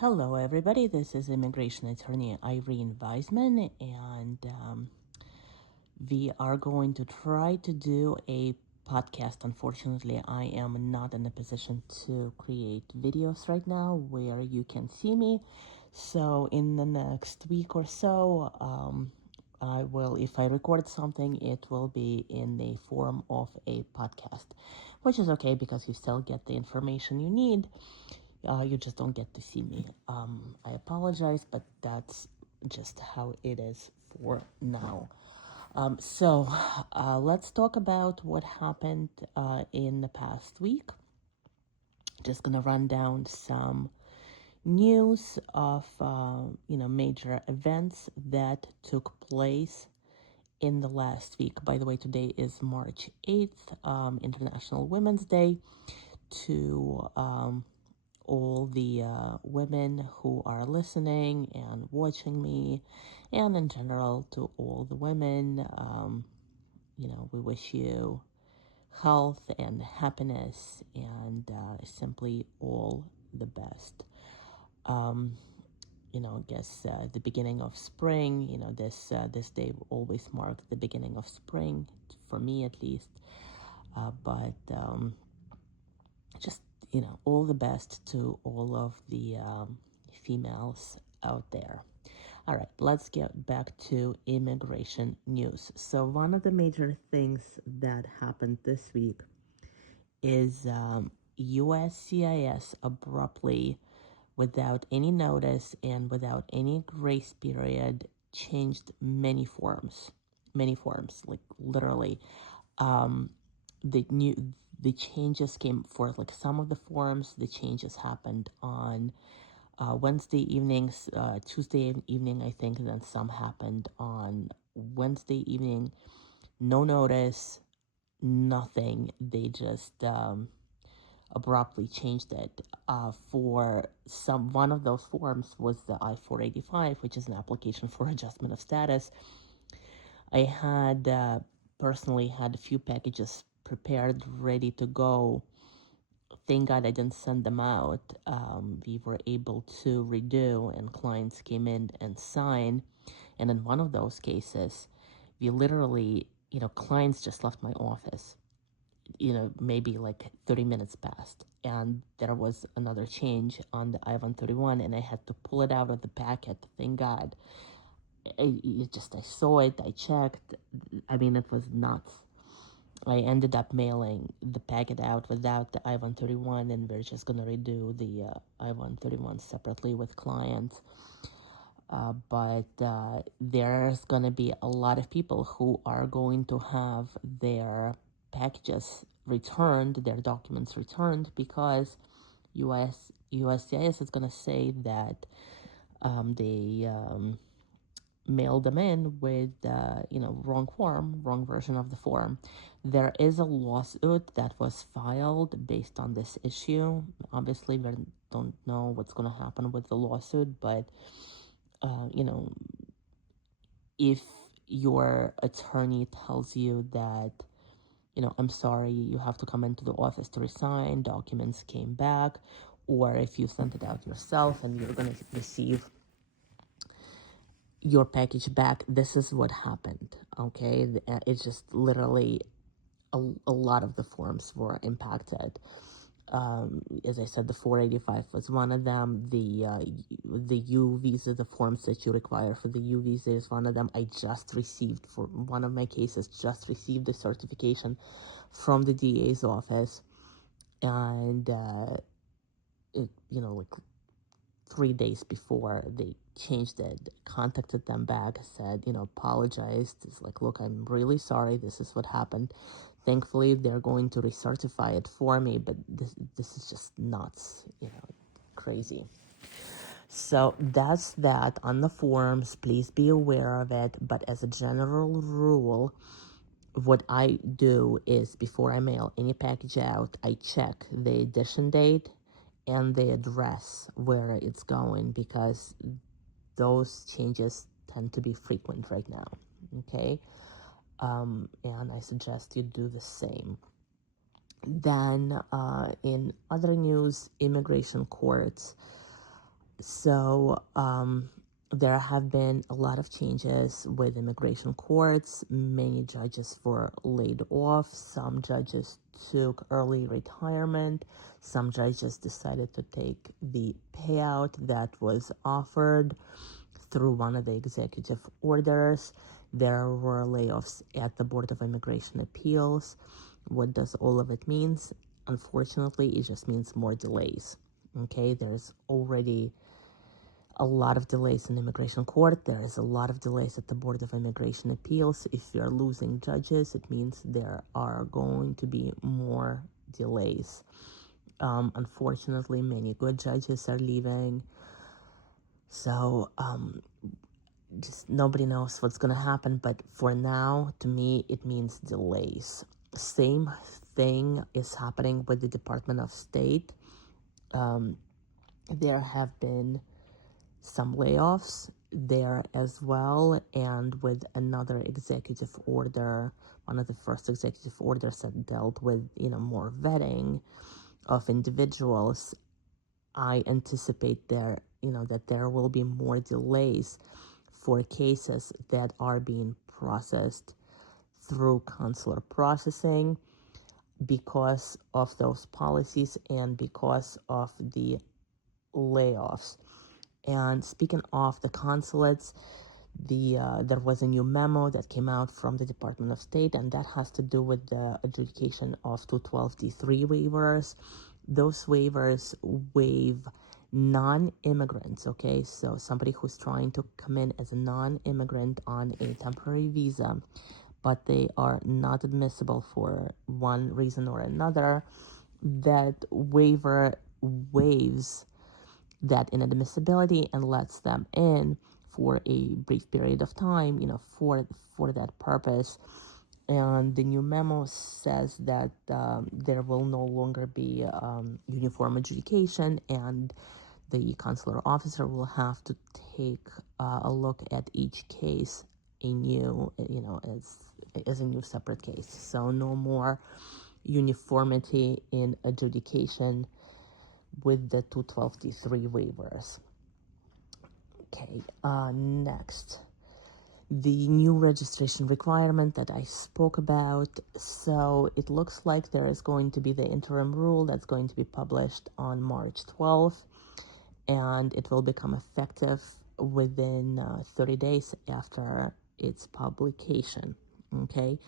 Hello, everybody. This is immigration attorney Irene Weisman, and we are going to try to do a podcast. Unfortunately, I am not in a position to create videos right now where you can see me. So, in the next week or so, I will, if I record something, it will be in the form of a podcast, which is okay because you still get the information you need. You just don't get to see me. I apologize, but that's just how it is for now. Let's talk about what happened in the past week. Just gonna run down some news of major events that took place in the last week. By the way, today is March 8th, International Women's Day. To all the women who are listening and watching me, and in general to all the women, we wish you health and happiness and simply all the best. I guess the beginning of spring, this day will always mark the beginning of spring, for me at least. But just all the best to all of the females out there. All right, let's get back to immigration news. So one of the major things that happened this week is USCIS abruptly, without any notice and without any grace period, changed many forms, like literally. um, the changes came for like some of the forms. The changes happened on Wednesday evenings, Tuesday evening, I think, and then some happened on Wednesday evening. No notice, nothing. They just abruptly changed it. For one of those forms was the I-485, which is an application for adjustment of status. I had personally had a few packages prepared, ready to go. Thank God I didn't send them out. We were able to redo, and clients came in and signed. And in one of those cases, we literally, clients just left my office, maybe like 30 minutes passed. And there was another change on the I-131, and I had to pull it out of the packet. Thank God. I saw it, I checked. I mean, it was nuts. I ended up mailing the packet out without the I-131, and we're just going to redo the I-131 separately with clients. But there's going to be a lot of people who are going to have their packages returned, their documents returned, because USCIS is going to say that they mail them in with wrong form, wrong version of the form. There is a lawsuit that was filed based on this issue. Obviously, we don't know what's going to happen with the lawsuit, but if your attorney tells you that, I'm sorry, you have to come into the office to resign, documents came back, or if you sent it out yourself and you're going to receive your package back, this is what happened. Okay, it's just literally a lot of the forms were impacted. As I said, the 485 was one of them. The U visa, the forms that you require for the U visa is one of them. I just received, for one of my cases, just received the certification from the DA's office, and like 3 days before they changed it, contacted them back, said, apologized. It's like, look, I'm really sorry. This is what happened. Thankfully, they're going to recertify it for me, but this is just nuts, crazy. So that's that on the forms. Please be aware of it. But as a general rule, what I do is before I mail any package out, I check the edition date and the address where it's going, because those changes tend to be frequent right now. Okay. And I suggest you do the same. Then in other news, immigration courts So there have been a lot of changes with immigration courts. Many judges were laid off. Some judges took early retirement. Some judges decided to take the payout that was offered through one of the executive orders. There were layoffs at the Board of Immigration Appeals. What does all of it mean? Unfortunately, it just means more delays. Okay, there's already a lot of delays in immigration court. There is a lot of delays at the Board of Immigration Appeals. If you're losing judges, it means there are going to be more delays. Unfortunately, many good judges are leaving. So just nobody knows what's going to happen. But for now, to me, it means delays. Same thing is happening with the Department of State. There have been some layoffs there as well, and with another executive order, one of the first executive orders that dealt with more vetting of individuals. I anticipate that there will be more delays for cases that are being processed through consular processing because of those policies and because of the layoffs. And speaking of the consulates, there was a new memo that came out from the Department of State, and that has to do with the adjudication of 212D3 waivers. Those waivers waive non-immigrants, okay? So somebody who's trying to come in as a non-immigrant on a temporary visa, but they are not admissible for one reason or another, that waiver waives that inadmissibility and lets them in for a brief period of time, for that purpose. And the new memo says that there will no longer be uniform adjudication, and the consular officer will have to take a look at each case as a new separate case. So no more uniformity in adjudication with the 212D3 waivers. Okay, next. The new registration requirement that I spoke about. So it looks like there is going to be the interim rule that's going to be published on March 12th, and it will become effective within 30 days after its publication. Okay.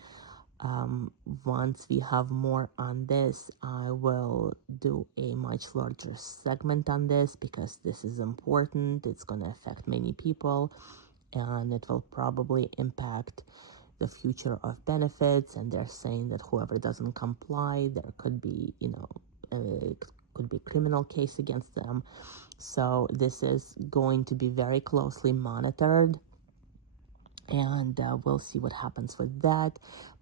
Once we have more on this, I will do a much larger segment on this because this is important. It's going to affect many people, and it will probably impact the future of benefits. And they're saying that whoever doesn't comply, there could be, could be a criminal case against them. So this is going to be very closely monitored, and we'll see what happens with that.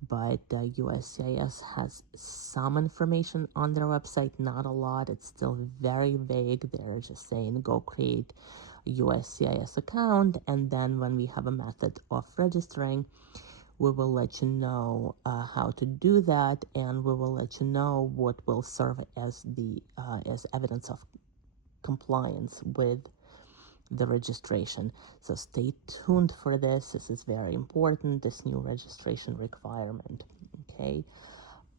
But USCIS has some information on their website, not a lot. It's still very vague. They're just saying go create a USCIS account, and then when we have a method of registering, we will let you know how to do that, and we will let you know what will serve as as evidence of compliance with the registration. So stay tuned for this. This is very important, this new registration requirement. Okay.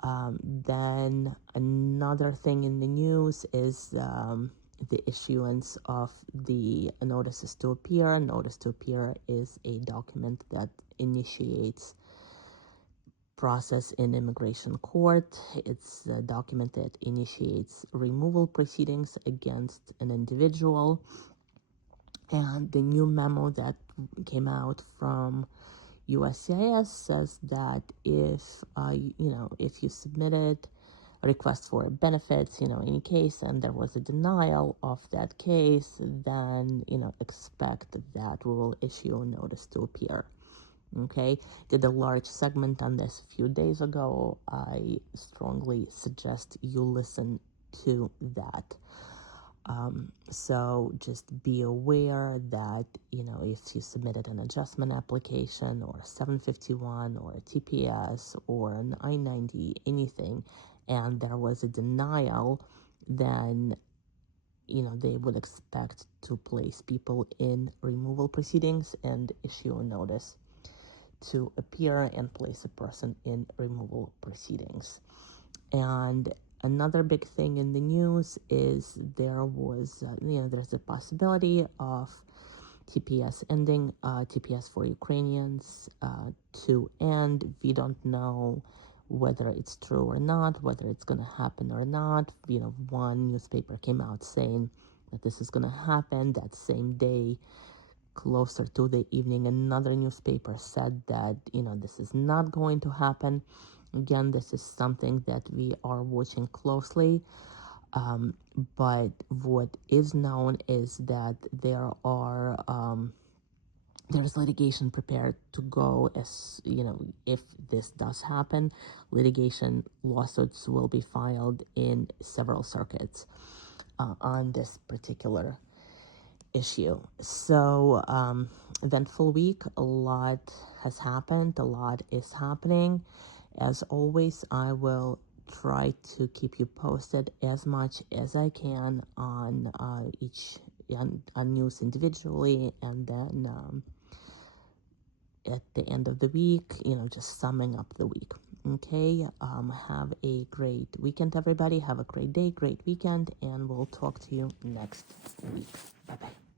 Then another thing in the news is the issuance of the notices to appear. Notice to appear is a document that initiates process in immigration court. It's a document that initiates removal proceedings against an individual. And the new memo that came out from USCIS says that if you submitted a request for benefits, in case, and there was a denial of that case, then, expect that we will issue a notice to appear. Okay, did a large segment on this a few days ago. I strongly suggest you listen to that. So just be aware that, if you submitted an adjustment application or 751 or a TPS or an I-90, anything, and there was a denial, then they would expect to place people in removal proceedings and issue a notice to appear and place a person in removal proceedings. And another big thing in the news is there's a possibility of TPS ending, TPS for Ukrainians to end. We don't know whether it's true or not, whether it's going to happen or not. One newspaper came out saying that this is going to happen. That same day, closer to the evening, another newspaper said that, this is not going to happen. Again, this is something that we are watching closely. But what is known is that there's litigation prepared to go as, if this does happen. Litigation lawsuits will be filed in several circuits on this particular issue. So, eventful week, a lot has happened, a lot is happening. As always, I will try to keep you posted as much as I can on on news individually, and then at the end of the week, just summing up the week. Okay, have a great weekend, everybody. Have a great day, great weekend, and we'll talk to you next week. Bye-bye.